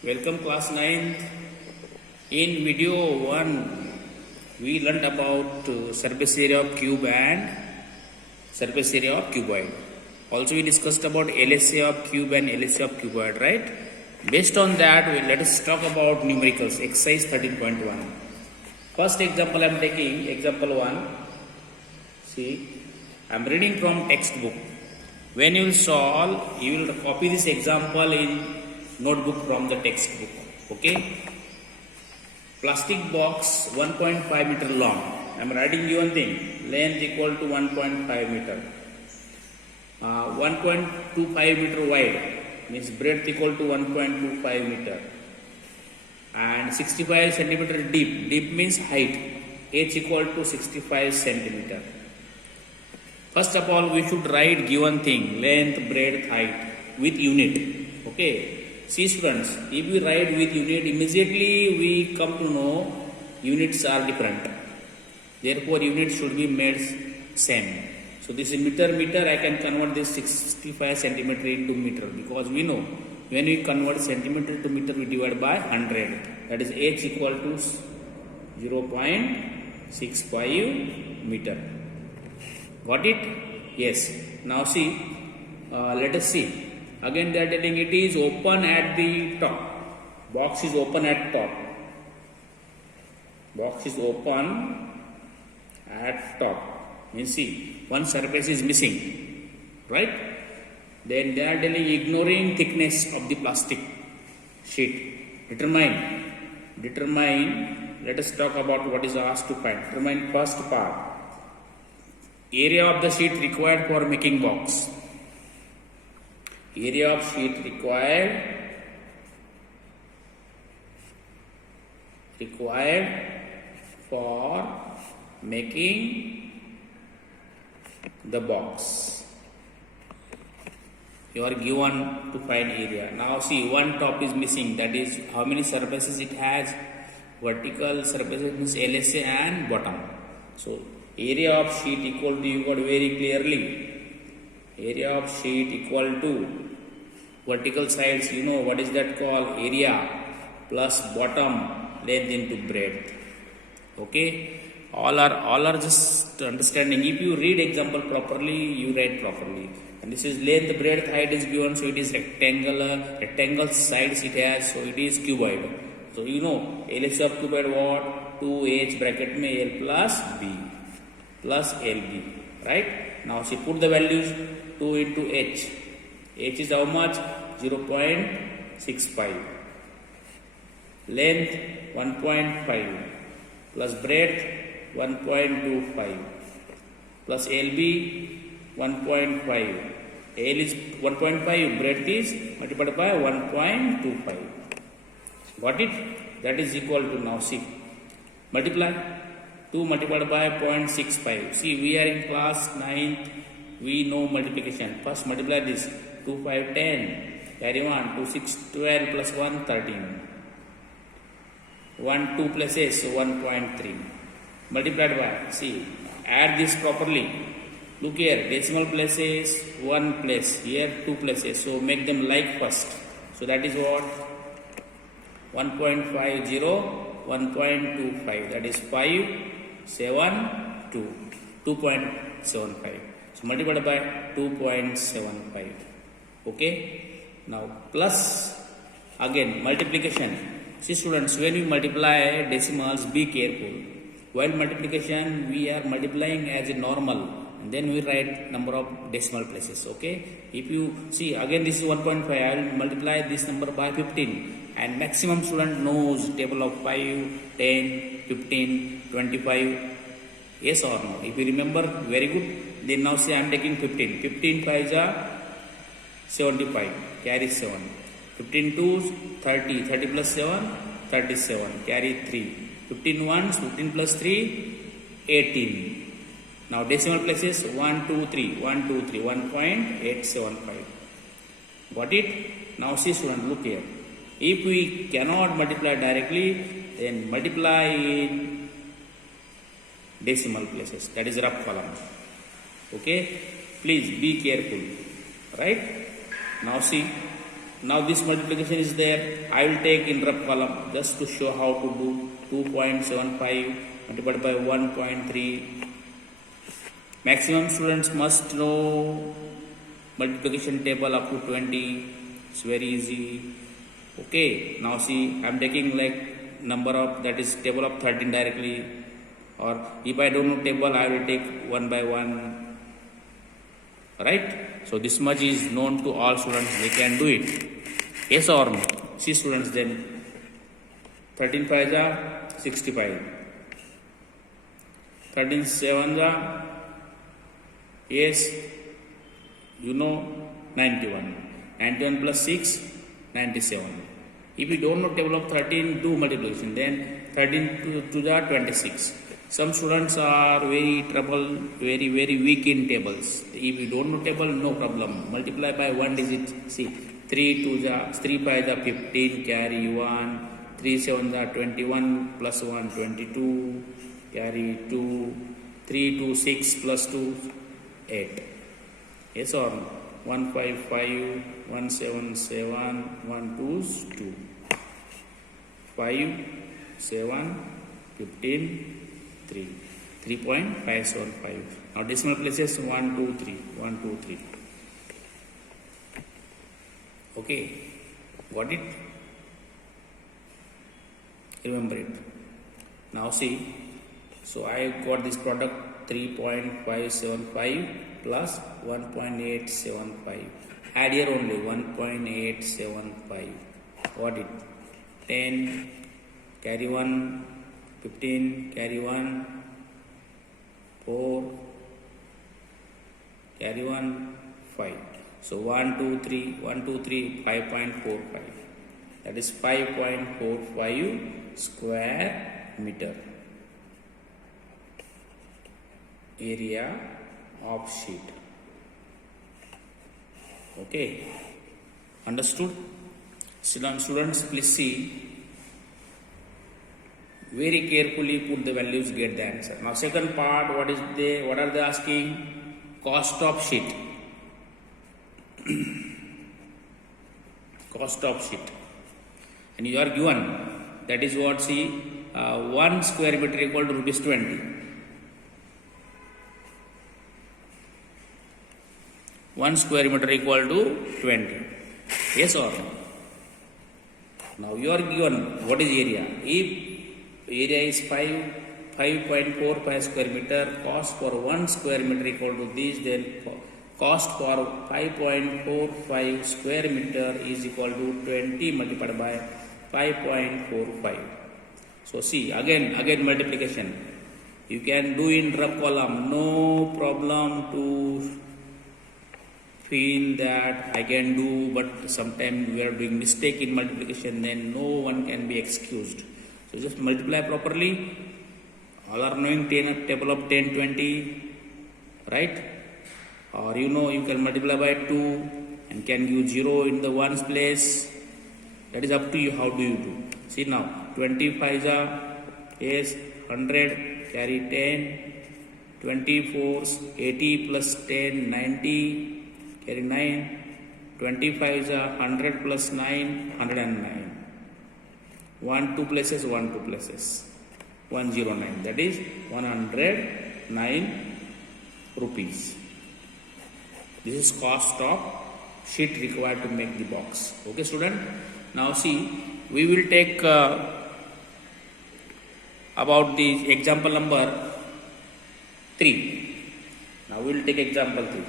Welcome class 9th. In video 1, we learnt about surface area of cube and surface area of cuboid. Also we discussed about LSA of cube and LSA of cuboid, right? Based on that, let us talk about numericals, exercise 13.1. First example I am taking, example 1. See, I am reading from textbook. When you will solve, you will copy this example in notebook from the textbook. Okay. Plastic box 1.5 meter long. I am writing you one thing. Length equal to 1.5 meter. 1.25 meter wide means breadth equal to 1.25 meter. And 65 centimeter deep. Deep means height. H equal to 65 centimeter. First of all, we should write given thing, length, breadth, height with unit. Okay. See students, if we write with unit, immediately we come to know units are different. Therefore, units should be made same. So this is meter, I can convert this 65 centimeter into meter because we know when we convert centimeter to meter, we divide by 100. That is H equal to 0.65 meter. Got it? Yes. Now see, let us see. Again they are telling it is open at the top. Box is open at top. Box is open at top. You see, one surface is missing. Right? Then they are telling ignoring thickness of the plastic sheet. Determine. Let us talk about what is asked to find. Determine first part. Area of the sheet required for making box. Area of sheet required for making the box. You are given to find area. Now see, one top is missing, that is how many surfaces it has. Vertical surfaces means LSA and bottom. So area of sheet equal to, you got very clearly, area of sheet equal to vertical sides, you know what is that called, area plus bottom length into breadth. Okay, all are just understanding. If you read example properly, you write properly. And this is length, breadth, height is given, so it is rectangle sides it has, so it is cuboid. So you know LSA of cuboid what, 2h bracket में L plus B plus LB, right? Now see, put the values, 2 into H. H is how much? 0.65. Length 1.5 plus breadth 1.25 plus LB 1.5. L is 1.5, breadth is multiplied by 1.25. Got it? That is equal to, now see, multiply 2 multiplied by 0.65. See, we are in class 9th, we know multiplication. First multiply this, 2, 5, 10, carry on, 2, 6, 12 plus 1, 13. 1, 2 plus S, 1.3. Multiplied by, see, add this properly. Look here, decimal places, 1 place, here 2 places. So make them like first. So that is what? 1.50, 1.25. That is 5, 7, 2. 2.75. So multiplied by 2.75. Okay. Now plus again multiplication. See students, when we multiply decimals, be careful. While multiplication, we are multiplying as a normal. And then we write number of decimal places. Okay. If you see again, this is 1.5. I will multiply this number by 15. And maximum student knows table of 5, 10, 15, 25. Yes or no? If you remember, very good. Then now say I am taking 15. 15 5s are 75. Carry 7. 15 2s 30. 30 plus 7, 37. Carry 3. 15 1s, 15 plus 3, 18. Now decimal places 1, 2, 3. 1, 2, 3. 1.875. Got it? Now see student, look here. If we cannot multiply directly, then multiply in decimal places. That is rough column. Okay? Please be careful. Right? Now see, Now this multiplication is there. I will take in rough column just to show how to do. 2.75 multiplied by 1.3. Maximum students must know multiplication table up to 20. It's very easy. Okay, now see, I am taking like number of, that is table of 13 directly, or if I don't know table, I will take one by one. Right? So this much is known to all students. They can do it. Yes or no? See students then. 13 5 are 65. 13 7 are, yes, you know, 91. 91 plus 6, 97. If you don't know table of 13, do multiplication. Then 13 to the 26. Some students are very weak in tables. If you don't know table, no problem. Multiply by one digit. See, 3 to the 3 by the 15, carry 1. 3 7 the 21 plus 1, 22, carry 2. 3 to 6 plus 2, 8. Yes or no? 1 5 5, 1 7 7, 1 2 2. 5 7 15 3. 3.575. Now decimal places 1 2 3, 1 2 3. Okay, got it? Remember it. Now see, so I got this product 3.575 plus 1.875. Add here only 1.875. Got it? 10, carry 1, 15, carry 1, 4, carry 1, 5. So 1 2 3, 1 2 3, 5.45. That is 5.45 square meter area of sheet. Okay, understood? Students, please see. Very carefully put the values, get the answer. Now second part, what are they asking? Cost of sheet. Cost of sheet. And you are given, that is what, see, 1 square meter equal to rupees 20. 1 square meter equal to 20. Yes or no? Now you are given what is area. If area is 5.45 square meter, cost for 1 square meter equal to this, then cost for 5.45 square meter is equal to 20 multiplied by 5.45. So see, again multiplication. You can do in rough column, no problem to feel that I can do, but sometimes we are doing mistake in multiplication, then no one can be excused. So just multiply properly. All are knowing table of 10, 20, right? Or you know you can multiply by 2 and can use 0 in the ones place. That is up to you. How do you do? See now, 25 is 100, carry 10, 24, 80 plus 10, 90, carry 9, 25 is 100 plus 9, 109. 1 2 places, 1 2 places, 109. That is 109 rupees. This is cost of sheet required to make the box. Okay, student. Now see, we will take about the example number 3. Now we will take example 3.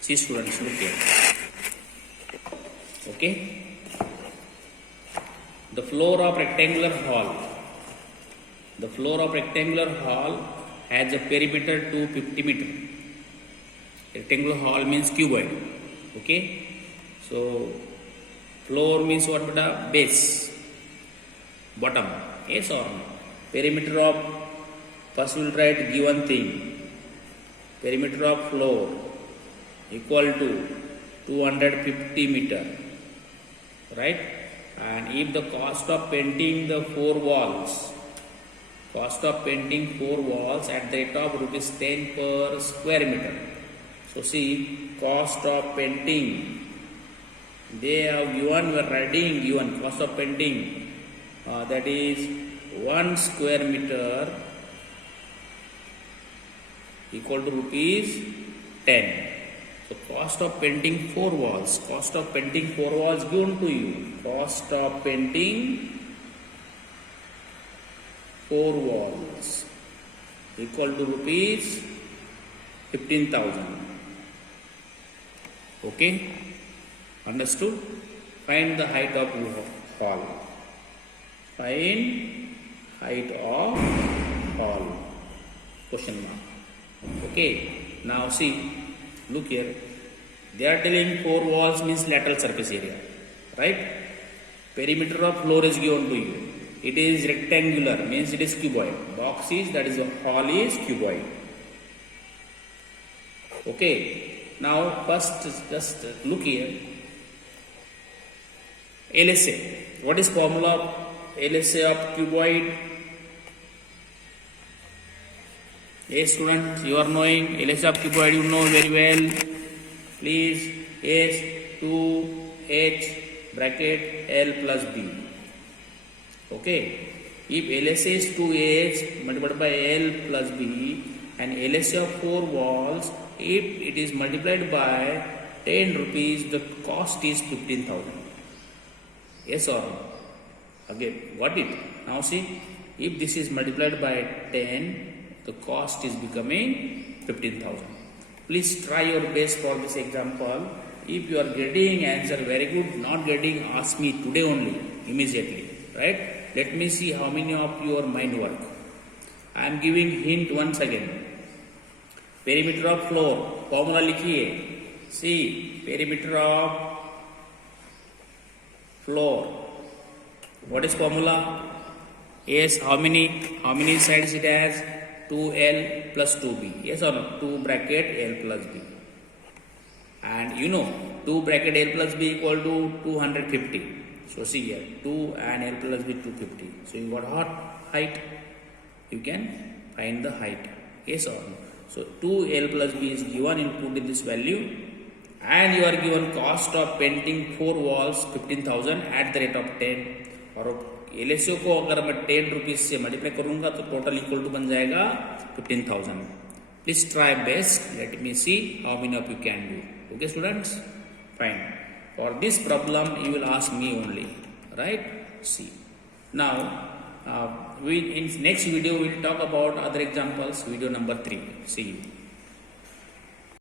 See students, look here. Okay. The floor of rectangular hall. The floor of rectangular hall has a perimeter to 50 meter. Rectangular hall means cuboid. Okay. So floor means what? Beta? Base. Bottom. Yes or no? Perimeter of, first we will write given thing. Perimeter of floor equal to 250 meter. Right? And if the cost of painting the 4 walls, at the rate of rupees 10 per square meter. So see, cost of painting they have given, we are writing given cost of painting, that is 1 square meter equal to rupees 10. So cost of painting 4 walls, cost of painting 4 walls given to you, cost of painting 4 walls equal to rupees 15,000. Okay, understood? Find the height of hall. Find height of hall. Question mark. Okay, now see, look here. They are telling 4 walls means lateral surface area, right? Perimeter of floor is given to you. It is rectangular, means it is cuboid. Box is, that is, hall is cuboid. Okay. Now first just look here. LSA. What is formula of LSA of cuboid? Yes, student, you are knowing LSA of cuboid, you know very well. Please, S 2H bracket L plus B. Okay. If LSA is 2H multiplied by L plus B and LSA of 4 walls, if it is multiplied by 10 rupees, the cost is 15,000. Yes or no? Again, got it? Now see, if this is multiplied by 10, the cost is becoming 15,000. Please try your best for this example. If you are getting answer very good, not getting, ask me today only, immediately. Right? Let me see how many of your mind work. I am giving hint once again. Perimeter of floor, formula likhiye. See, perimeter of floor. What is formula? Yes, how many sides it has? 2L plus 2B. Yes or no? 2 bracket L plus B. And you know, 2 bracket L plus B equal to 250. So see here, 2 and L plus B 250. So you got what height? You can find the height. Yes or no? So 2L plus B is given, input in this value, and you are given cost of painting 4 walls 15,000 at the rate of 10. और LSO को अगर मैं 10 rupees से multiply करूंगा तो total equal to बन जाएगा 15,000. Please try best. Let me see how many of you can do. Okay, students? Fine. For this problem, you will ask me only, right? See. Now, in next video, we will talk about other examples. Video number 3. See you.